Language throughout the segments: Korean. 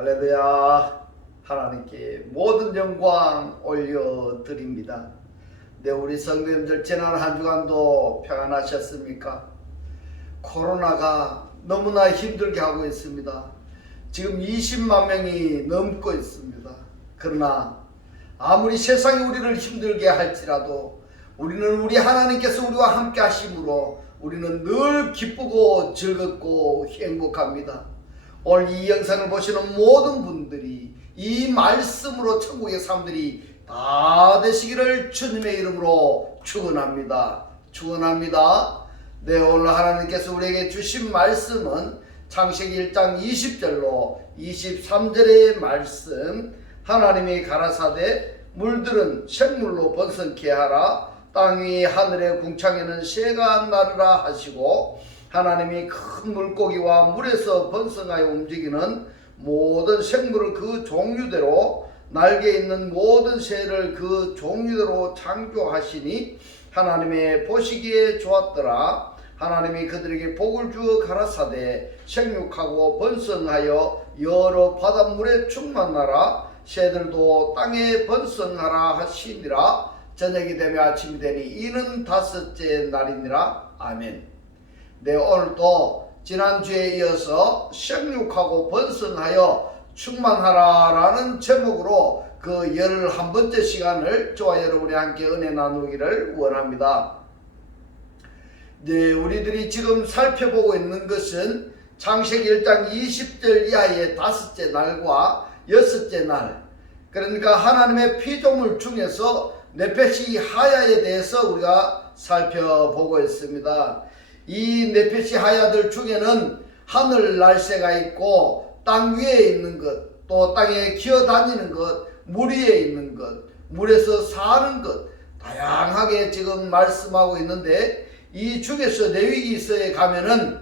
할렐루야. 하나님께 모든 영광 올려드립니다. 네, 우리 성도님들 지난 한 주간도 평안하셨습니까? 코로나가 너무나 힘들게 하고 있습니다. 지금 20만 명이 넘고 있습니다. 그러나 아무리 세상이 우리를 힘들게 할지라도 우리는 우리 하나님께서 우리와 함께 하심으로 우리는 늘 기쁘고 즐겁고 행복합니다. 오늘 이 영상을 보시는 모든 분들이 이 말씀으로 천국의 사람들이 다 되시기를 주님의 이름으로 축원합니다. 축원합니다. 네, 오늘 하나님께서 우리에게 주신 말씀은 창세기 1장 20절로 23절의 말씀. 하나님이 가라사대 물들은 생물로 번성케 하라, 땅 위 하늘의 궁창에는 새가 나르라 하시고, 하나님이 큰 물고기와 물에서 번성하여 움직이는 모든 생물을 그 종류대로, 날개 있는 모든 새를 그 종류대로 창조하시니 하나님의 보시기에 좋았더라. 하나님이 그들에게 복을 주어 가라사대 생육하고 번성하여 여러 바닷물에 충만하라, 새들도 땅에 번성하라 하시니라. 저녁이 되며 아침이 되니 이는 다섯째 날이니라. 아멘. 네, 오늘도 지난주에 이어서 생육하고 번성하여 충만하라 라는 제목으로 그 11번째 시간을 저와 여러분이 함께 은혜 나누기를 원합니다. 네, 우리들이 지금 살펴보고 있는 것은 창세기 1장 20절 이하의 다섯째 날과 여섯째 날, 그러니까 하나님의 피조물 중에서 네페시 하야에 대해서 우리가 살펴보고 있습니다. 이 네페시 하야들 중에는 하늘 날새가 있고 땅 위에 있는 것, 또 땅에 기어다니는 것, 물 위에 있는 것, 물에서 사는 것, 다양하게 지금 말씀하고 있는데, 이 중에서 레위기서에 가면은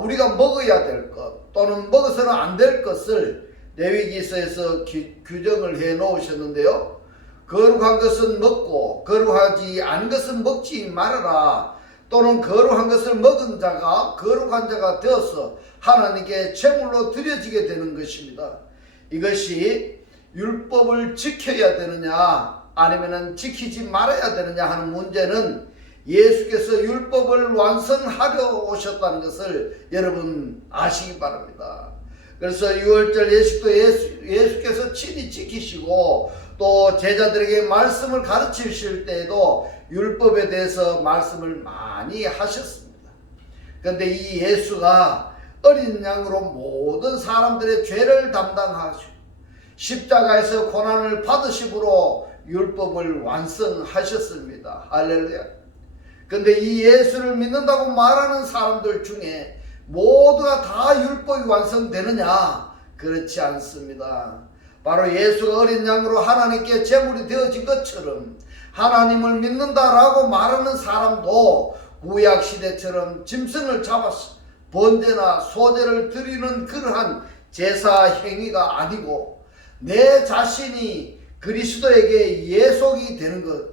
우리가 먹어야 될 것 또는 먹어서는 안 될 것을 레위기서에서 규정을 해 놓으셨는데요. 거룩한 것은 먹고 거룩하지 않은 것은 먹지 말아라, 또는 거룩한 것을 먹은 자가 거룩한 자가 되어서 하나님께 제물로 드려지게 되는 것입니다. 이것이 율법을 지켜야 되느냐 아니면 지키지 말아야 되느냐 하는 문제는 예수께서 율법을 완성하려 오셨다는 것을 여러분 아시기 바랍니다. 그래서 6월절 예식도 예수께서 친히 지키시고, 또 제자들에게 말씀을 가르치실 때에도 율법에 대해서 말씀을 많이 하셨습니다. 그런데 이 예수가 어린 양으로 모든 사람들의 죄를 담당하시고 십자가에서 고난을 받으심으로 율법을 완성하셨습니다. 할렐루야. 그런데 이 예수를 믿는다고 말하는 사람들 중에 모두가 다 율법이 완성되느냐? 그렇지 않습니다. 바로 예수가 어린 양으로 하나님께 제물이 되어진 것처럼 하나님을 믿는다라고 말하는 사람도 구약시대처럼 짐승을 잡아서 번제나 소제를 드리는 그러한 제사 행위가 아니고 내 자신이 그리스도에게 예속이 되는 것,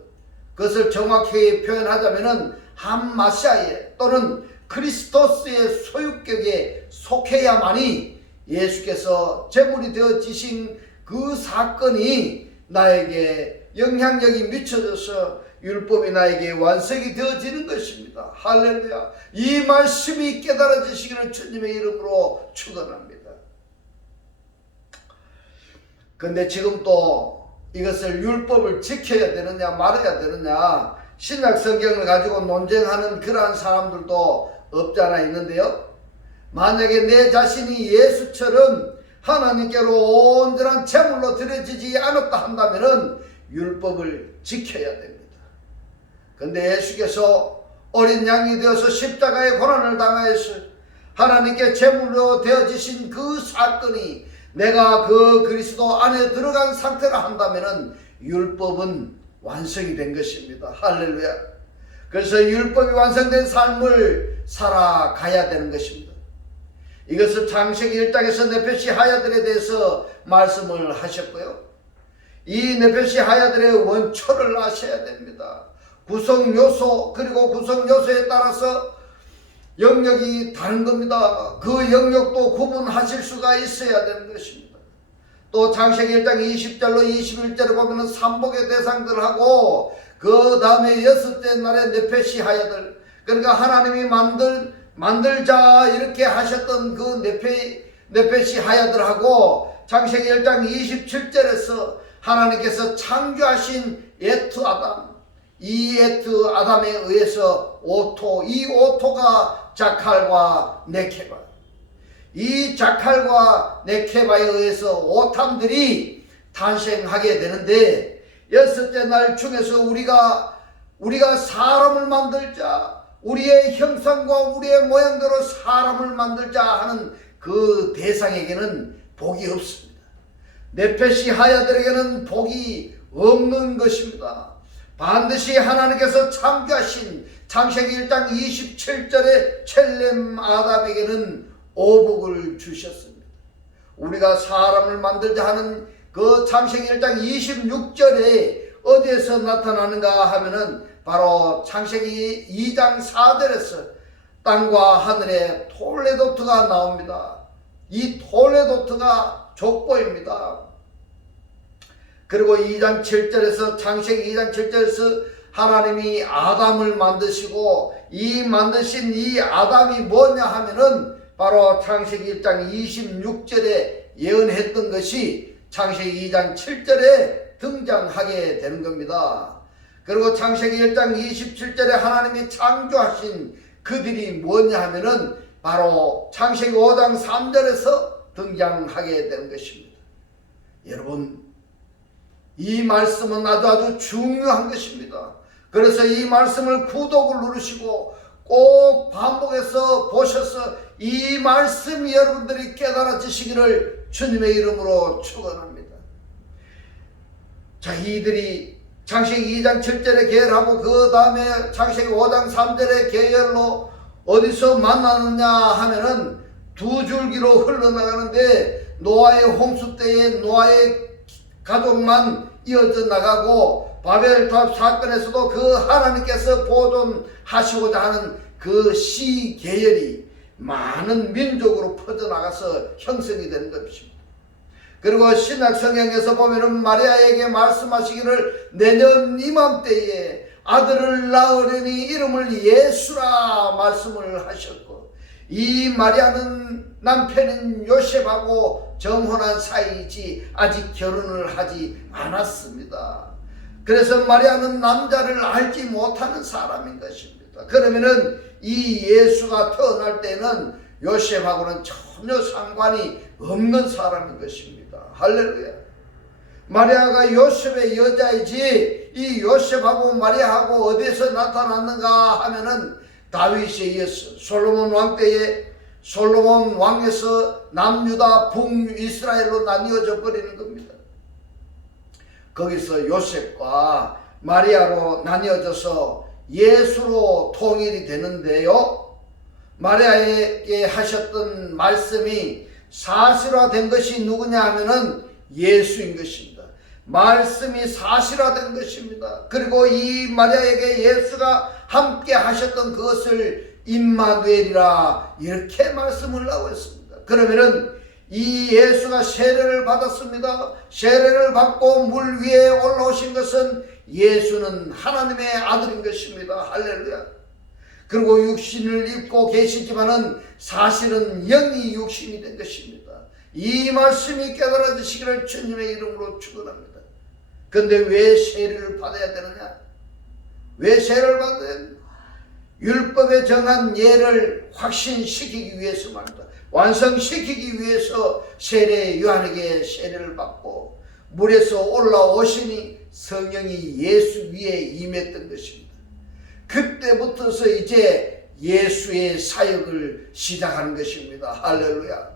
그것을 정확히 표현하자면 함마시아에 또는 그리스도스의 소유격에 속해야만이 예수께서 제물이 되어지신 그 사건이 나에게 영향력이 미쳐져서 율법이 나에게 완성이 되어지는 것입니다. 할렐루야. 이 말씀이 깨달아지시기를 주님의 이름으로 축원합니다. 그런데 지금 또 이것을 율법을 지켜야 되느냐 말아야 되느냐 신약 성경을 가지고 논쟁하는 그러한 사람들도 없지 않아 있는데요. 만약에 내 자신이 예수처럼 하나님께로 온전한 제물로 드려지지 않았다 한다면 율법을 지켜야 됩니다. 그런데 예수께서 어린 양이 되어서 십자가의 고난을 당하여서 하나님께 제물로 되어지신 그 사건이 내가 그 그리스도 안에 들어간 상태라 한다면 율법은 완성이 된 것입니다. 할렐루야. 그래서 율법이 완성된 삶을 살아가야 되는 것입니다. 이것을 창세기 1장에서 네페시 하야들에 대해서 말씀을 하셨고요. 이 네페시 하야들의 원초를 아셔야 됩니다. 구성요소, 그리고 구성요소에 따라서 영역이 다른 겁니다. 그 영역도 구분하실 수가 있어야 되는 것입니다. 또 창세기 1장 20절로 21절에 보면은 삼복의 대상들하고 그 다음에 여섯째 날에 네페시 하야들, 그러니까 하나님이 만들자 이렇게 하셨던 그 네페시 하야들하고 창세기 1장 27절에서 하나님께서 창조하신 에트 아담, 이 에트 아담에 의해서 오토, 이 오토가 자칼과 네케바, 이 자칼과 네케바에 의해서 오탐들이 탄생하게 되는데, 여섯째 날 중에서 우리가 사람을 만들자, 우리의 형상과 우리의 모양대로 사람을 만들자 하는 그 대상에게는 복이 없습니다. 네페시 하야들에게는 복이 없는 것입니다. 반드시 하나님께서 창조하신 창세기 1장 27절의 첼렘 아담에게는 오복을 주셨습니다. 우리가 사람을 만들자 하는 그 창세기 1장 26절에 어디에서 나타나는가 하면은 바로 창세기 2장 4절에서 땅과 하늘에 톨레도트가 나옵니다. 이 톨레도트가 족보입니다. 그리고 2장 7절에서 창세기 2장 7절에서 하나님이 아담을 만드시고, 이 만드신 이 아담이 뭐냐 하면은 바로 창세기 1장 26절에 예언했던 것이 창세기 2장 7절에 등장하게 되는 겁니다. 그리고 창세기 1장 27절에 하나님이 창조하신 그들이 뭐냐 하면은 바로 창세기 5장 3절에서 등장하게 되는 것입니다. 여러분, 이 말씀은 아주 중요한 것입니다. 그래서 이 말씀을 구독을 누르시고 꼭 반복해서 보셔서 이 말씀이 여러분들이 깨달아지시기를 주님의 이름으로 축원합니다. 자, 이들이 창세기 2장 7절에 계열하고 그 다음에 창세기 5장 3절에 계열로 어디서 만나느냐 하면은 두 줄기로 흘러나가는데, 노아의 홍수 때에 노아의 가족만 이어져 나가고, 바벨탑 사건에서도 그 하나님께서 보존하시고자 하는 그 시 계열이 많은 민족으로 퍼져나가서 형성이 되는 것입니다. 그리고 신약 성경에서 보면은 마리아에게 말씀하시기를 내년 이맘때에 아들을 낳으려니 이름을 예수라 말씀을 하셨고, 이 마리아는 남편인 요셉하고 정혼한 사이이지 아직 결혼을 하지 않았습니다. 그래서 마리아는 남자를 알지 못하는 사람인 것입니다. 그러면은 이 예수가 태어날 때는 요셉하고는 전혀 상관이 없는 사람인 것입니다. 할렐루야. 마리아가 요셉의 여자이지, 이 요셉하고 마리아하고 어디서 나타났는가 하면은 다윗에 의해서 솔로몬 왕 때에 솔로몬 왕에서 남유다 북이스라엘로 나뉘어져 버리는 겁니다. 거기서 요셉과 마리아로 나뉘어져서 예수로 통일이 되는데요, 마리아에게 하셨던 말씀이 사실화된 것이 누구냐 하면은 예수인 것입니다. 말씀이 사실화된 것입니다. 그리고 이 마리아에게 예수가 함께 하셨던 그것을 임마누엘이라 이렇게 말씀을 하고 있습니다. 그러면은 이 예수가 세례를 받았습니다. 세례를 받고 물 위에 올라오신 것은 예수는 하나님의 아들인 것입니다. 할렐루야. 그리고 육신을 입고 계시지만은 사실은 영이 육신이 된 것입니다. 이 말씀이 깨달아지시기를 주님의 이름으로 축원합니다. 그런데 왜 세례를 받아야 되느냐? 왜 세례를 받아야 되느냐? 율법에 정한 예를 확신시키기 위해서 말입니다. 완성시키기 위해서 요한에게 세례를 받고 물에서 올라오시니 성령이 예수 위에 임했던 것입니다. 그때부터서 이제 예수의 사역을 시작하는 것입니다. 할렐루야.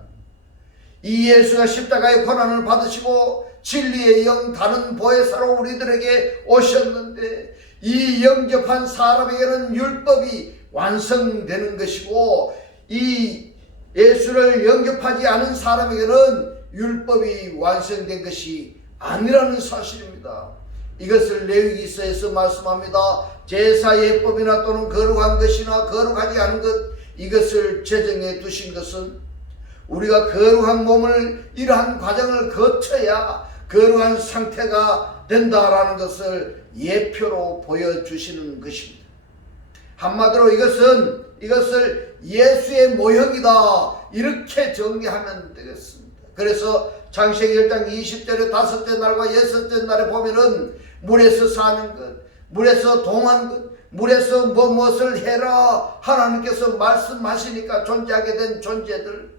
이 예수가 십자가의 고난을 받으시고 진리의 영 다른 보혜사로 우리들에게 오셨는데, 이 영접한 사람에게는 율법이 완성되는 것이고, 이 예수를 영접하지 않은 사람에게는 율법이 완성된 것이 아니라는 사실입니다. 이것을 레위기서에서 말씀합니다. 제사 예법이나 또는 거룩한 것이나 거룩하지 않은 것, 이것을 제정해 두신 것은 우리가 거룩한 몸을 이러한 과정을 거쳐야 거룩한 상태가 된다라는 것을 예표로 보여주시는 것입니다. 한마디로 이것을 예수의 모형이다, 이렇게 정리하면 되겠습니다. 그래서 창세기 1장 20절에 다섯째 날과 여섯째 날에 보면은 물에서 사는 것, 물에서 동한 것, 물에서 무엇을 해라 하나님께서 말씀하시니까 존재하게 된 존재들,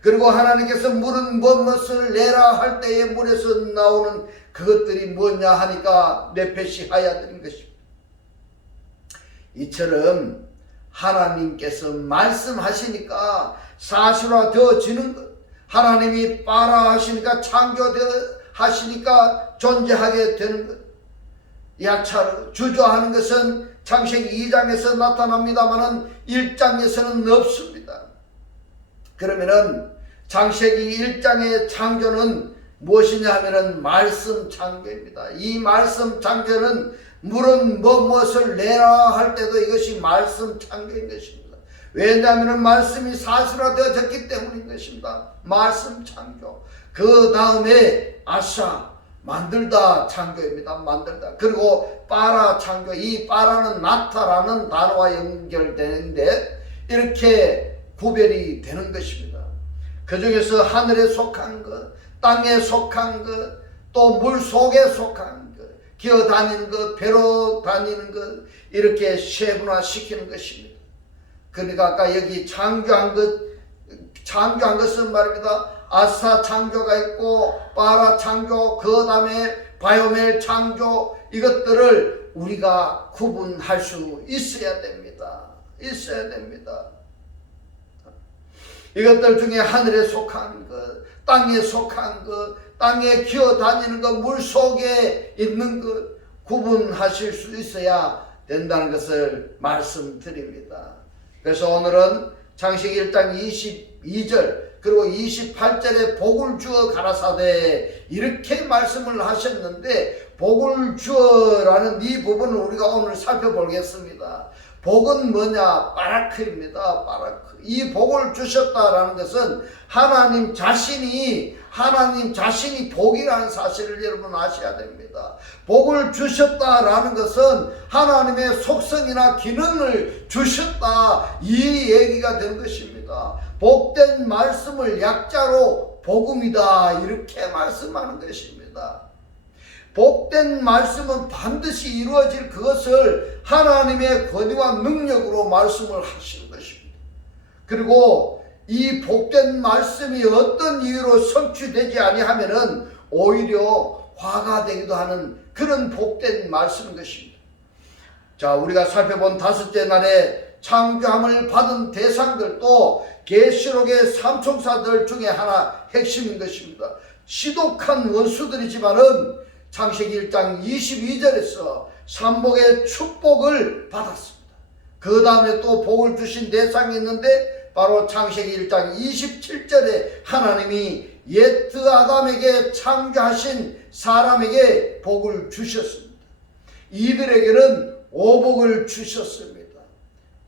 그리고 하나님께서 물은 무엇을 내라 할 때에 물에서 나오는 그것들이 뭐냐 하니까 네페시 하야들인 것입니다. 이처럼 하나님께서 말씀하시니까 사실화되어지는 것, 하나님이 빠라 하시니까 창조되어 하시니까 존재하게 되는 것, 야차로 주저하는 것은 창세기 2장에서 나타납니다마는 1장에서는 없습니다. 그러면은 창세기 1장의 창조는 무엇이냐 하면은 말씀 창조입니다. 이 말씀 창조는 물은 무엇을 내라 할 때도 이것이 말씀 창조인 것입니다. 왜냐하면 말씀이 사실화되어졌기 때문인 것입니다. 말씀 창조. 그 다음에 아샤 만들다 창조입니다. 만들다. 그리고 빠라 창조. 이 빠라는 나타라는 단어와 연결되는데 이렇게 구별이 되는 것입니다. 그 중에서 하늘에 속한 것, 땅에 속한 것, 또 물 속에 속한 것, 기어다니는 것, 배로 다니는 것, 이렇게 세분화시키는 것입니다. 그러니까 아까 여기 창조한 것은 말입니다. 아사 창조가 있고 빠라 창조, 그 다음에 바요멜 창조, 이것들을 우리가 구분할 수 있어야 됩니다. 있어야 됩니다. 이것들 중에 하늘에 속한 것, 땅에 속한 것, 땅에 기어다니는 것, 물 속에 있는 것 구분하실 수 있어야 된다는 것을 말씀드립니다. 그래서 오늘은 창세기 1장 22절 그리고 28절에 복을 주어 가라사대 이렇게 말씀을 하셨는데, 복을 주어라는 이 부분을 우리가 오늘 살펴보겠습니다. 복은 뭐냐? 바라크입니다. 바라크. 이 복을 주셨다라는 것은 하나님 자신이 복이라는 사실을 여러분 아셔야 됩니다. 복을 주셨다라는 것은 하나님의 속성이나 기능을 주셨다, 이 얘기가 되는 것입니다. 복된 말씀을 약자로 복음이다, 이렇게 말씀하는 것입니다. 복된 말씀은 반드시 이루어질 그것을 하나님의 권위와 능력으로 말씀을 하시는 것입니다. 그리고 이 복된 말씀이 어떤 이유로 성취되지 아니하면은 오히려 화가 되기도 하는 그런 복된 말씀인 것입니다. 자, 우리가 살펴본 다섯째 날에 창조함을 받은 대상들도 계시록의 삼총사들 중에 하나 핵심인 것입니다. 지독한 원수들이지만은 창세기 1장 22절에서 삼복의 축복을 받았습니다. 그 다음에 또 복을 주신 대상이 있는데 바로 창세기 1장 27절에 하나님이 옛 아담에게 창조하신 사람에게 복을 주셨습니다. 이들에게는 오복을 주셨습니다.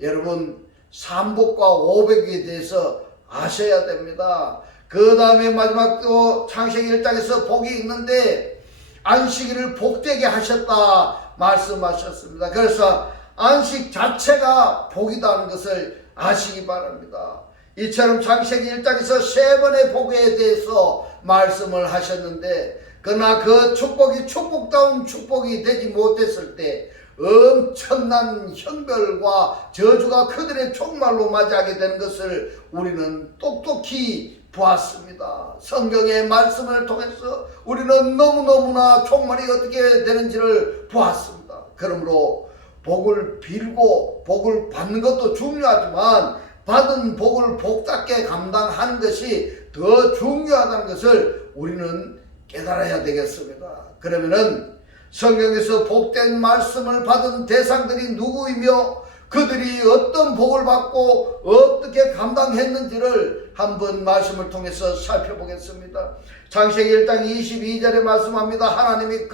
여러분, 삼복과 오복에 대해서 아셔야 됩니다. 그 다음에 마지막 또 창세기 1장에서 복이 있는데 안식일을 복되게 하셨다 말씀하셨습니다. 그래서 안식 자체가 복이다는 것을 아시기 바랍니다. 이처럼 창세기 1장에서 세 번의 복에 대해서 말씀을 하셨는데, 그러나 그 축복이 축복다운 축복이 되지 못했을 때 엄청난 형벌과 저주가 그들의 종말로 맞이하게 되는 것을 우리는 똑똑히 보았습니다. 성경의 말씀을 통해서 우리는 너무너무나 종말이 어떻게 되는지를 보았습니다. 그러므로 복을 빌고 복을 받는 것도 중요하지만 받은 복을 복답게 감당하는 것이 더 중요하다는 것을 우리는 깨달아야 되겠습니다. 그러면은 성경에서 복된 말씀을 받은 대상들이 누구이며 그들이 어떤 복을 받고 어떻게 감당했는지를 한번 말씀을 통해서 살펴보겠습니다. 창세기 1장 22절에 말씀합니다. 하나님이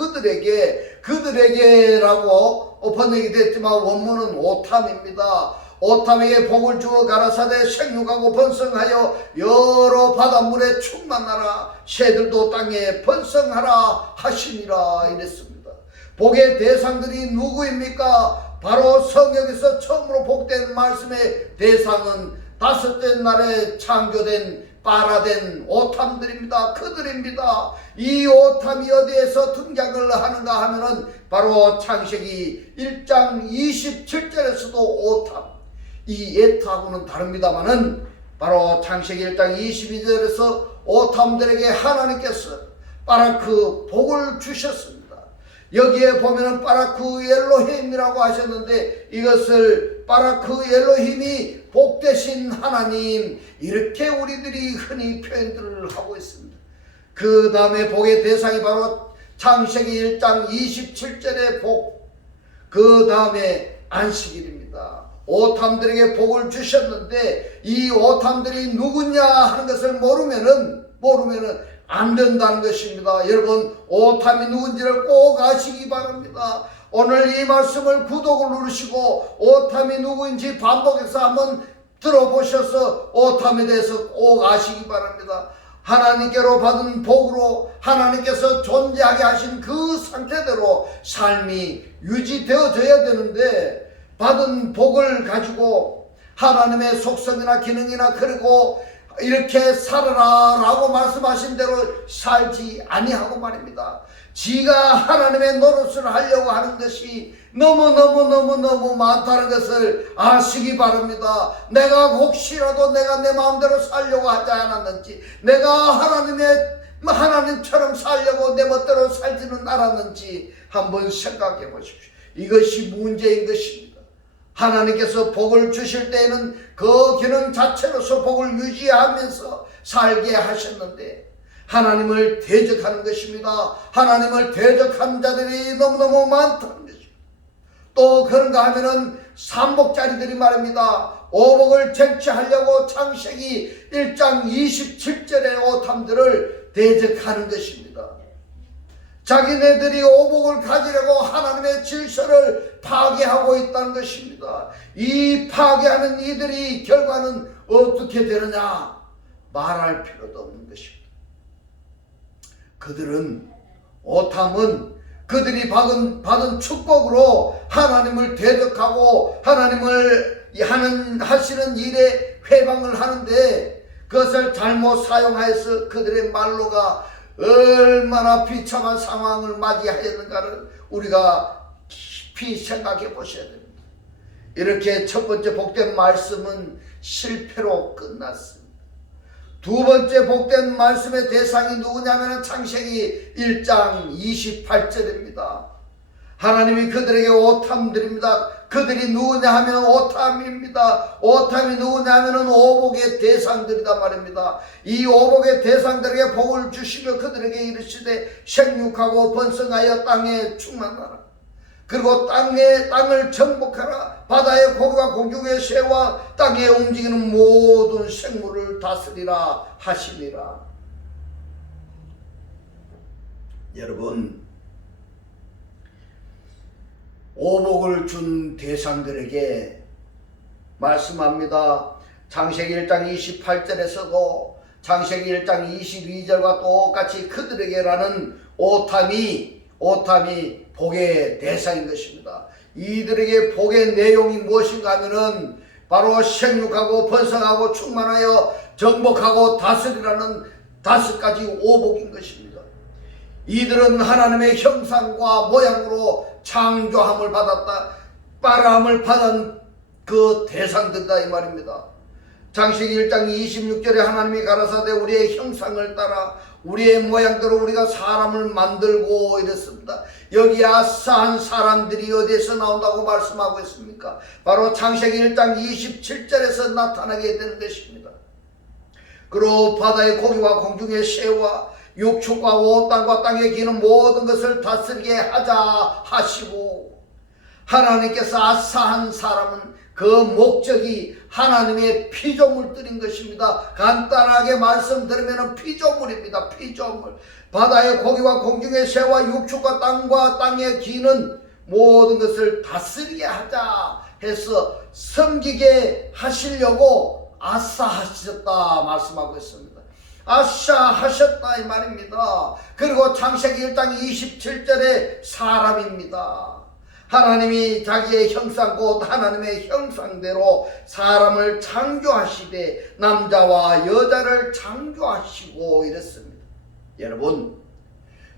그들에게라고 번역이 됐지만 원문은 오탐입니다. 오탐에게 복을 주어 가라사대 생육하고 번성하여 여러 바닷물에 충만하라. 새들도 땅에 번성하라 하시니라 이랬습니다. 복의 대상들이 누구입니까? 바로 성경에서 처음으로 복된 말씀의 대상은 다섯째 날에 창조된 빨아된 오탐들입니다. 그들입니다. 이 오탐이 어디에서 등장을 하는가 하면은 바로 창세기 1장 27절에서도 오탐, 이 에타하고는 다릅니다만은 바로 창세기 1장 22절에서 오탐들에게 하나님께서 바라크 복을 주셨습니다. 여기에 보면은 바라크 엘로힘이라고 하셨는데 이것을 바라크 엘로힘이 복되신 하나님, 이렇게 우리들이 흔히 표현들을 하고 있습니다. 그 다음에 복의 대상이 바로 창세기 1장 27절의 복, 그 다음에 안식일입니다. 오탐들에게 복을 주셨는데 이 오탐들이 누구냐 하는 것을 모르면은 안 된다는 것입니다. 여러분, 오탐이 누군지를 꼭 아시기 바랍니다. 오늘 이 말씀을 구독을 누르시고 오탐이 누구인지 반복해서 한번 들어보셔서 오탐에 대해서 꼭 아시기 바랍니다. 하나님께로 받은 복으로 하나님께서 존재하게 하신 그 상태대로 삶이 유지되어져야 되는데, 받은 복을 가지고 하나님의 속성이나 기능이나 그리고 이렇게 살아라 라고 말씀하신 대로 살지 아니하고 말입니다. 지가 하나님의 노릇을 하려고 하는 것이 너무 많다는 것을 아시기 바랍니다. 내가 혹시라도 내가 내 마음대로 살려고 하지 않았는지, 내가 하나님처럼 살려고 내 멋대로 살지는 않았는지 한번 생각해 보십시오. 이것이 문제인 것입니다. 하나님께서 복을 주실 때에는 그 기능 자체로서 복을 유지하면서 살게 하셨는데 하나님을 대적하는 것입니다. 하나님을 대적한 자들이 너무너무 많다는 것입니다. 또 그런가 하면은 삼복자리들이 말입니다. 오복을 쟁취하려고 창세기 1장 27절의 오탐들을 대적하는 것입니다. 자기네들이 오복을 가지려고 하나님의 질서를 파괴하고 있다는 것입니다. 이 파괴하는 이들이 결과는 어떻게 되느냐 말할 필요도 없는 것입니다. 오탐은 그들이 받은 축복으로 하나님을 대적하고 하나님을 하시는 일에 회방을 하는데 그것을 잘못 사용하여서 그들의 말로가 얼마나 비참한 상황을 맞이하였는가를 우리가 깊이 생각해 보셔야 됩니다. 이렇게 첫 번째 복된 말씀은 실패로 끝났습니다. 두 번째 복된 말씀의 대상이 누구냐면 창세기 1장 28절입니다. 하나님이 그들에게 오탐 드립니다. 그들이 누구냐 하면 오탐입니다. 오탐이 누구냐 하면 오복의 대상들이다 말입니다. 이 오복의 대상들에게 복을 주시며 그들에게 이르시되 생육하고 번성하여 땅에 충만하라. 그리고 땅을 정복하라. 바다의 고기와 공중의 새와 땅에 움직이는 모든 생물을 다스리라 하시니라. 여러분, 오복을 준 대상들에게 말씀합니다. 창세기 1장 28절에서도 창세기 1장 22절과 똑같이 그들에게라는 오탐이 복의 대상인 것입니다. 이들에게 복의 내용이 무엇인가 하면은 바로 생육하고 번성하고 충만하여 정복하고 다스리라는 5가지 오복인 것입니다. 이들은 하나님의 형상과 모양으로 창조함을 받았다, 빨아함을 받은 그 대상들이다 이 말입니다. 창세기 1장 26절에 하나님이 가라사대 우리의 형상을 따라 우리의 모양대로 우리가 사람을 만들고 이랬습니다. 여기 아싸한 사람들이 어디에서 나온다고 말씀하고 있습니까? 바로 창세기 1장 27절에서 나타나게 되는 것입니다. 그리고 바다의 고기와 공중의 새와 육축과 온 땅과 땅에 기는 모든 것을 다스리게 하자 하시고, 하나님께서 아싸한 사람은 그 목적이 하나님의 피조물들인 것입니다. 간단하게 말씀드리면 피조물입니다. 피조물. 바다의 고기와 공중의 새와 육축과 땅과 땅에 기는 모든 것을 다스리게 하자. 해서 섬기게 하시려고 아싸 하셨다 말씀하고 있습니다. 아싸 하셨다 이 말입니다. 그리고 창세기 1장 27절에 사람입니다. 하나님이 자기의 형상 곧 하나님의 형상대로 사람을 창조하시되 남자와 여자를 창조하시고 이랬습니다. 여러분,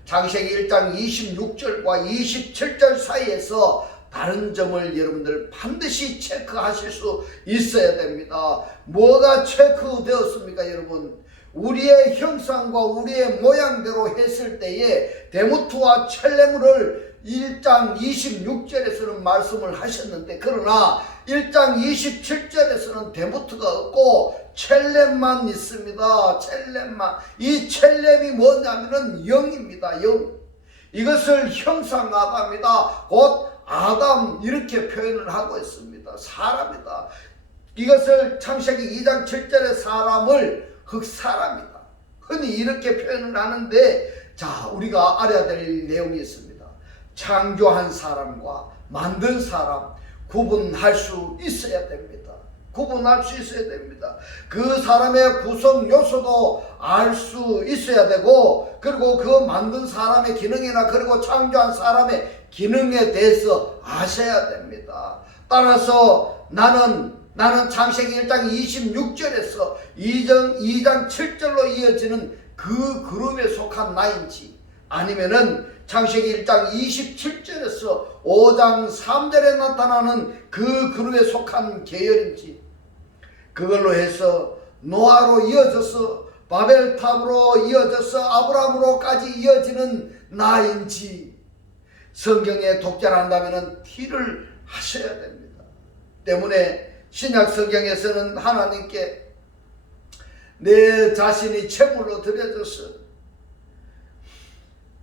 창세기 1장 26절과 27절 사이에서 다른 점을 여러분들 반드시 체크하실 수 있어야 됩니다. 뭐가 체크되었습니까 여러분? 우리의 형상과 우리의 모양대로 했을 때에 데모트와 첼레무를 1장 26절에서는 말씀을 하셨는데, 그러나 1장 27절에서는 데모트가 없고 첼렘만 있습니다. 첼렘만. 이 첼렘이 뭐냐면은 영입니다. 영. 이것을 형상 아담이다, 곧 아담 이렇게 표현을 하고 있습니다. 사람이다. 이것을 창세기 2장 7절에 사람을 흑사람이다, 흔히 이렇게 표현을 하는데, 자, 우리가 알아야 될 내용이 있습니다. 창조한 사람과 만든 사람 구분할 수 있어야 됩니다. 구분할 수 있어야 됩니다. 그 사람의 구성 요소도 알 수 있어야 되고, 그리고 그 만든 사람의 기능이나 그리고 창조한 사람의 기능에 대해서 아셔야 됩니다. 따라서 나는 창세기 1장 26절에서 2장 7절로 이어지는 그 그룹에 속한 나인지, 아니면은 창세기 1장 27절에서 5장 3절에 나타나는 그 그룹에 속한 계열인지, 그걸로 해서 노아로 이어져서 바벨탑으로 이어져서 아브라함으로까지 이어지는 나인지 성경에 독자를 한다면 티를 하셔야 됩니다. 때문에 신약 성경에서는 하나님께 내 자신이 제물로 드려져서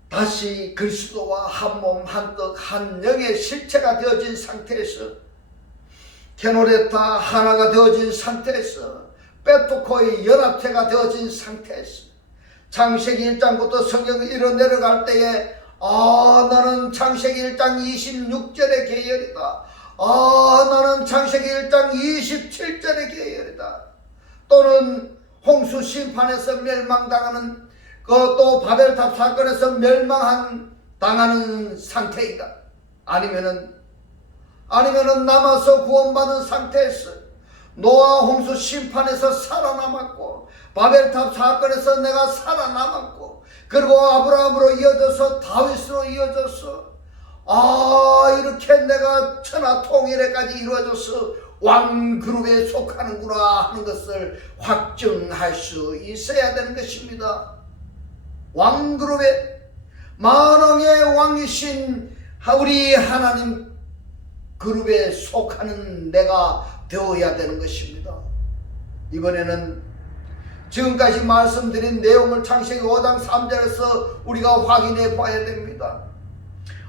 다시 그리스도와 한 몸 한 떡 한 영의 실체가 되어진 상태에서, 케노레타 하나가 되어진 상태에서, 빼토코의 연합체가 되어진 상태에서 창세기 1장부터 성경을 이뤄 내려갈 때에 나는 창세기 1장 26절의 계열이다, 나는 창세기 1장 27절의 계열이다, 또는 홍수 심판에서 멸망당하는 또 바벨탑 사건에서 당하는 상태이다, 아니면은 남아서 구원받은 상태에서 노아 홍수 심판에서 살아남았고, 바벨탑 사건에서 내가 살아남았고, 그리고 아브라함으로 이어져서 다윗으로 이어져서 이렇게 내가 천하 통일에까지 이루어져서 왕그룹에 속하는구나 하는 것을 확증할 수 있어야 되는 것입니다. 왕그룹에 만왕의 왕이신 우리 하나님 그룹에 속하는 내가 되어야 되는 것입니다. 이번에는 지금까지 말씀드린 내용을 창세기 5장 3절에서 우리가 확인해 봐야 됩니다.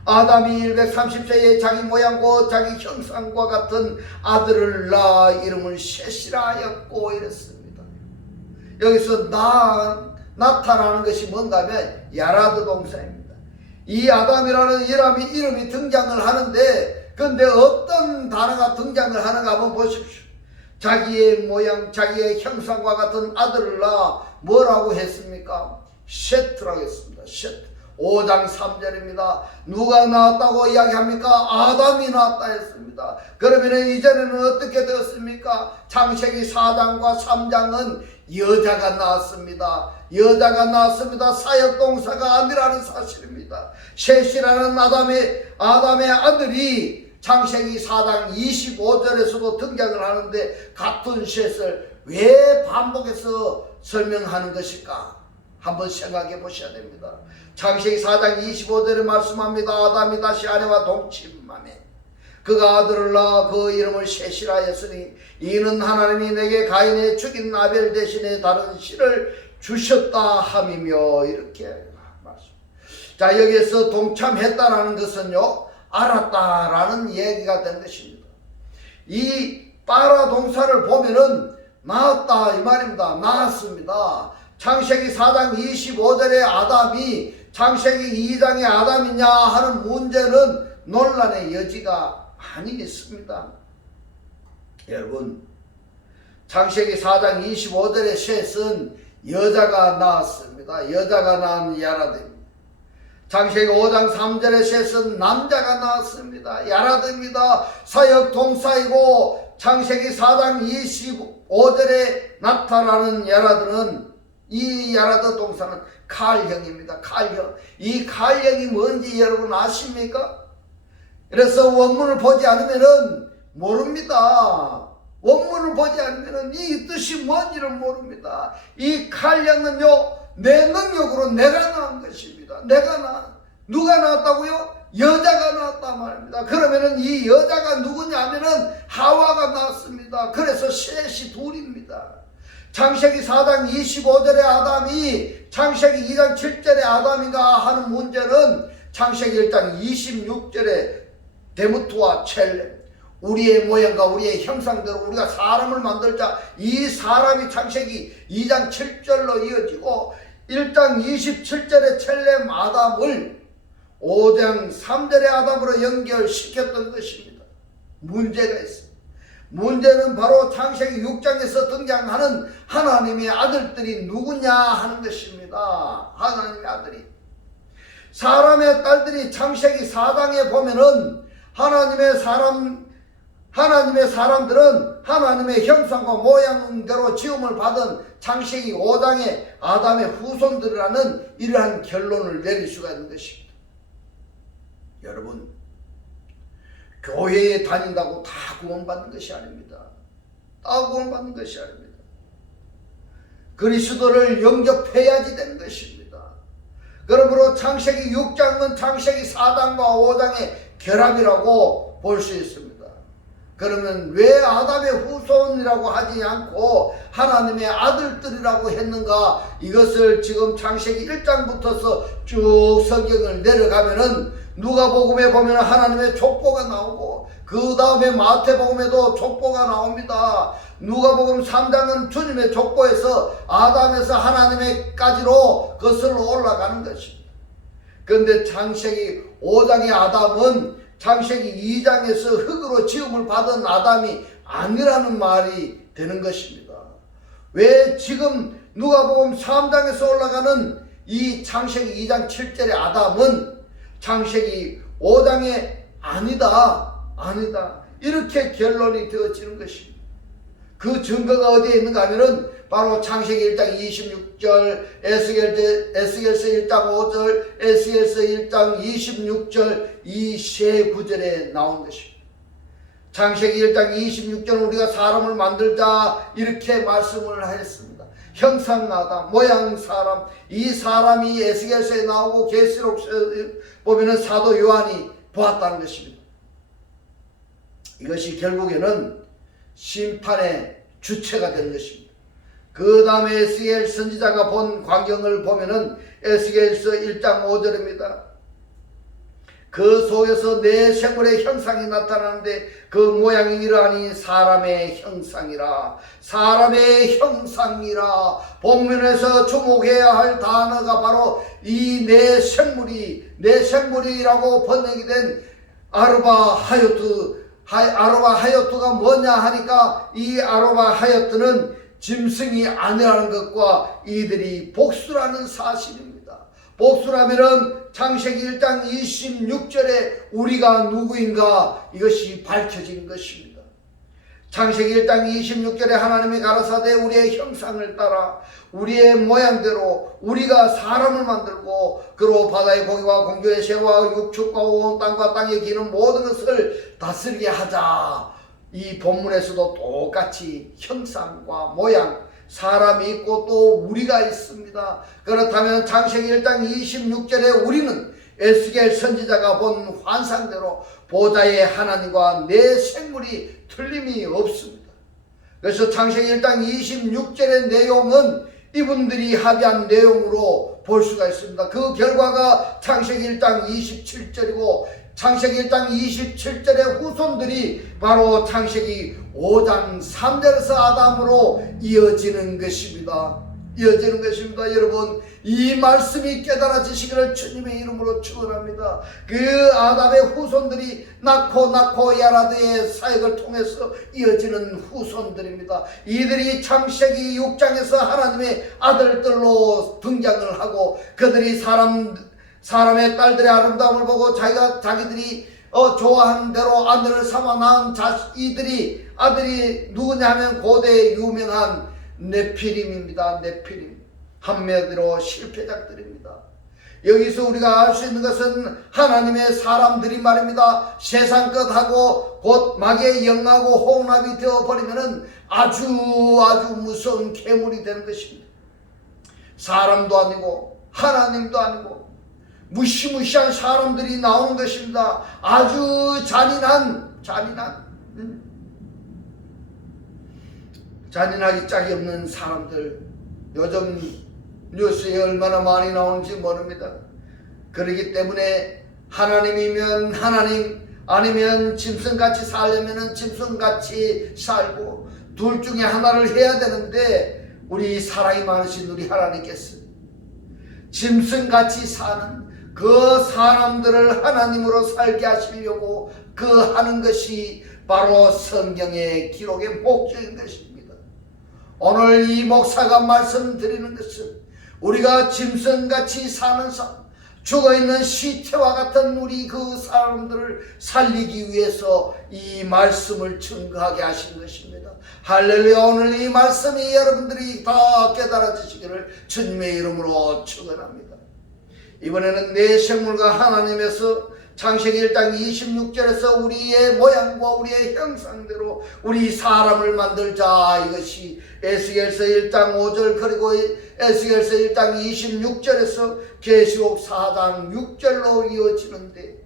아담이 130세에 자기 모양과 자기 형상과 같은 아들을 낳아 이름을 셋이라 하였고 이랬습니다. 여기서 나타나는 것이 뭔가 하면 야라드 동사입니다. 이 아담이라는 이름이 등장을 하는데, 그런데 어떤 단어가 등장을 하는가 한번 보십시오. 자기의 모양 자기의 형상과 같은 아들을 낳아 뭐라고 했습니까? 셋라고 했습니다. 셋. 5장 3절입니다. 누가 나왔다고 이야기합니까? 아담이 나왔다 했습니다. 그러면 이전에는 어떻게 되었습니까? 창세기 4장과 3장은 여자가 나왔습니다. 여자가 나왔습니다. 사역동사가 아니라는 사실입니다. 셋이라는 아담의 아들이 창세기 4장 25절에서도 등장을 하는데, 같은 셋을 왜 반복해서 설명하는 것일까? 한번 생각해 보셔야 됩니다. 창세기 4장 25절에 말씀합니다. 아담이 다시 아내와 동침하매 그가 아들을 낳아 그 이름을 셋이라 했으니 이는 하나님이 내게 가인의 죽인 아벨 대신에 다른 씨를 주셨다 함이며, 이렇게 말씀. 자, 여기에서 동참했다라는 것은요, 알았다라는 얘기가 되는 것입니다. 이 빠라 동사를 보면은 낳았다 이 말입니다. 낳았습니다. 창세기 4장 25절의 아담이 창세기 2장의 아담이냐 하는 문제는 논란의 여지가 많이 있습니다. 여러분, 창세기 4장 25절의 셋은 여자가 낳았습니다. 여자가 낳은 야라드입니다. 창세기 5장 3절의 셋은 남자가 낳았습니다. 야라드입니다. 사역 동사이고 창세기 4장 25절에 나타나는 야라드는, 이 야라드 동사는 칼형입니다. 칼형. 이 칼형이 뭔지 여러분 아십니까? 그래서 원문을 보지 않으면은 모릅니다. 원문을 보지 않으면은 이 뜻이 뭔지를 모릅니다. 이 칼형은요, 내 능력으로 내가 낳은 것입니다. 누가 낳았다고요? 여자가 낳았단 말입니다. 그러면은 이 여자가 누구냐 하면은 하와가 낳았습니다. 그래서 셋이 둘입니다. 창세기 4장 25절의 아담이 창세기 2장 7절의 아담인가 하는 문제는 창세기 1장 26절의 데무트와 첼렘, 우리의 모양과 우리의 형상대로 우리가 사람을 만들자, 이 사람이 창세기 2장 7절로 이어지고 1장 27절의 첼렘 아담을 5장 3절의 아담으로 연결시켰던 것입니다. 문제가 있습니다. 문제는 바로 창세기 6장에서 등장하는 하나님의 아들들이 누구냐 하는 것입니다. 하나님의 아들이, 사람의 딸들이 창세기 4장에 보면은 하나님의 사람들은 하나님의 형상과 모양대로 지음을 받은 창세기 5장의 아담의 후손들이라는 이러한 결론을 내릴 수가 있는 것입니다. 여러분, 교회에 다닌다고 다 구원받는 것이 아닙니다. 다 구원받는 것이 아닙니다. 그리스도를 영접해야지 되는 것입니다. 그러므로 창세기 6장은 창세기 4장과 5장의 결합이라고 볼 수 있습니다. 그러면 왜 아담의 후손이라고 하지 않고 하나님의 아들들이라고 했는가? 이것을 지금 창세기 1장부터서 쭉 성경을 내려가면은 누가복음에 보면 하나님의 족보가 나오고, 그 다음에 마태복음에도 족보가 나옵니다. 누가복음 3장은 주님의 족보에서 아담에서 하나님의까지로 거슬러 올라가는 것입니다. 그런데 창세기 5장의 아담은 창세기 2장에서 흙으로 지음을 받은 아담이 아니라는 말이 되는 것입니다. 왜 지금 누가복음 3장에서 올라가는 이 창세기 2장 7절의 아담은 창세기 5장에 아니다 이렇게 결론이 되어지는 것입니다. 그 증거가 어디에 있는가 하면은 바로 창세기 1장 26절, 에스겔서 1장 5절, 에스겔서 1장 26절 이 세 구절에 나온 것입니다. 창세기 1장 26절은 우리가 사람을 만들자 이렇게 말씀을 하였습니다. 형상 아담, 모양 사람, 이 사람이 에스겔서에 나오고 계시록서에 보면은 사도 요한이 보았다는 것입니다. 이것이 결국에는 심판의 주체가 되는 것입니다. 그 다음에 에스겔 선지자가 본 광경을 보면은 에스겔서 1장 5절입니다. 그 속에서 내 생물의 형상이 나타나는데 그 모양이 이러하니 사람의 형상이라. 사람의 형상이라. 본문에서 주목해야 할 단어가 바로 이 내 생물이라고 번역이 된 아르바 하요트가 뭐냐 하니까, 이 아르바 하요트는 짐승이 아니라는 것과 이들이 복수라는 사실입니다. 복수라면은 창세기 1장 26절에 우리가 누구인가 이것이 밝혀진 것입니다. 창세기 1장 26절에 하나님이 가라사대 우리의 형상을 따라 우리의 모양대로 우리가 사람을 만들고 그로 바다의 고기와 공중의 새와 육축과 온 땅과 땅에 기는 모든 것을 다스리게 하자. 이 본문에서도 똑같이 형상과 모양, 사람이 있고 또 우리가 있습니다. 그렇다면 창세기 1장 26절에 우리는 에스겔 선지자가 본 환상대로 보좌의 하나님과 내 생물이 틀림이 없습니다. 그래서 창세기 1장 26절의 내용은 이분들이 합의한 내용으로 볼 수가 있습니다. 그 결과가 창세기 1장 27절이고 창세기 1장 27절의 후손들이 바로 창세기 5장 3절에서 아담으로 이어지는 것입니다. 이어지는 것입니다. 여러분, 이 말씀이 깨달아지시기를 주님의 이름으로 축원합니다. 그 아담의 후손들이 낳고 야라드의 사역을 통해서 이어지는 후손들입니다. 이들이 창세기 6장에서 하나님의 아들들로 등장을 하고 그들이 사람의 딸들의 아름다움을 보고 자기들이 좋아하는 대로 아들을 삼아 낳은 아들이 누구냐면 고대 유명한 네피림입니다. 네피림. 한마디로 실패작들입니다. 여기서 우리가 알 수 있는 것은 하나님의 사람들이 말입니다. 세상 끝하고 곧 마귀의 영하고 혼합이 되어버리면 아주 무서운 괴물이 되는 것입니다. 사람도 아니고 하나님도 아니고 무시무시한 사람들이 나오는 것입니다. 아주 잔인하기 짝이 없는 사람들, 요즘 뉴스에 얼마나 많이 나오는지 모릅니다. 그렇기 때문에 하나님이면 하나님, 아니면 짐승같이 살려면 짐승같이 살고 둘 중에 하나를 해야 되는데, 우리 사랑이 많으신 우리 하나님께서 짐승같이 사는 그 사람들을 하나님으로 살게 하시려고 그 하는 것이 바로 성경의 기록의 목적인 것입니다. 오늘 이 목사가 말씀드리는 것은 우리가 짐승같이 사는 삶, 죽어있는 시체와 같은 우리 그 사람들을 살리기 위해서 이 말씀을 증거하게 하신 것입니다. 할렐루야. 오늘 이 말씀이 여러분들이 다 깨달아지시기를 주님의 이름으로 축원합니다. 이번에는 내 생물과 하나님에서 창세기 1장 26절에서 우리의 모양과 우리의 형상대로 우리 사람을 만들자, 이것이 에스겔서 1장 5절 그리고 에스겔서 1장 26절에서 계시록 4장 6절로 이어지는데,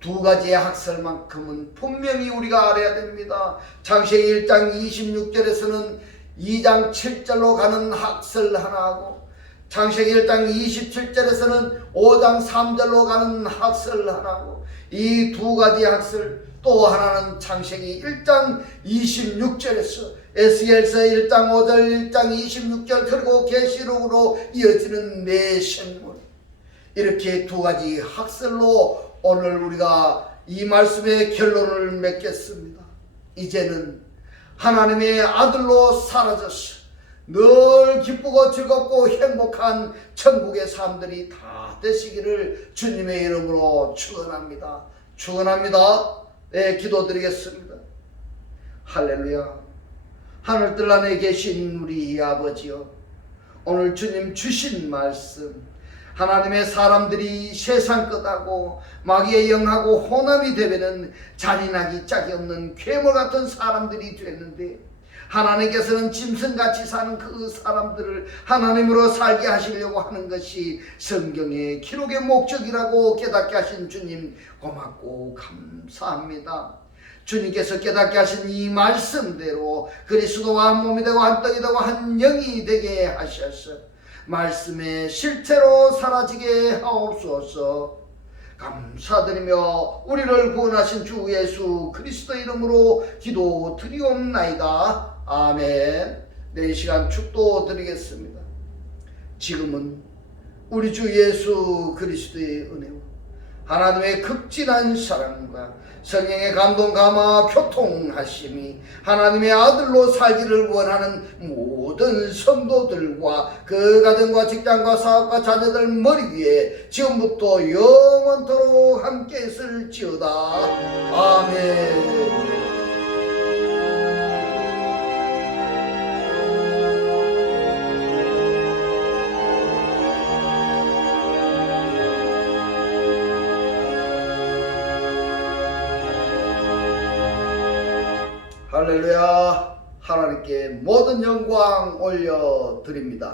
두 가지의 학설만큼은 분명히 우리가 알아야 됩니다. 창세기 1장 26절에서는 2장 7절로 가는 학설 하나하고, 창세기 1장 27절에서는 5장 3절로 가는 학설 하나고, 이 두 가지 학설, 또 하나는 창세기 1장 26절에서 에스겔서 1장 5절 1장 26절 그리고 계시록으로 이어지는 내 생물, 이렇게 두 가지 학설로 오늘 우리가 이 말씀의 결론을 맺겠습니다. 이제는 하나님의 아들로 사라져서 늘 기쁘고 즐겁고 행복한 천국의 사람들이 다 되시기를 주님의 이름으로 축원합니다. 네, 기도드리겠습니다. 할렐루야. 하늘들 안에 계신 우리 아버지여, 오늘 주님 주신 말씀, 하나님의 사람들이 세상 끝하고 마귀의 영하고 혼합이 되면은 잔인하기 짝이 없는 괴물 같은 사람들이 됐는데, 하나님께서는 짐승같이 사는 그 사람들을 하나님으로 살게 하시려고 하는 것이 성경의 기록의 목적이라고 깨닫게 하신 주님 고맙고 감사합니다. 주님께서 깨닫게 하신 이 말씀대로 그리스도와 한 몸이 되고 한 떡이 되고 한 영이 되게 하셔서 말씀의 실체로 사라지게 하옵소서. 감사드리며 우리를 구원하신 주 예수 그리스도 이름으로 기도드리옵나이다. 아멘. 네, 이 시간 축도 드리겠습니다. 지금은 우리 주 예수 그리스도의 은혜와 하나님의 극진한 사랑과 성령의 감동 감화 교통하심이 하나님의 아들로 살기를 원하는 모든 성도들과 그 가정과 직장과 사업과 자녀들 머리 위에 지금부터 영원토록 함께 있을지어다. 아멘. 할렐루야. 하나님께 모든 영광 올려드립니다.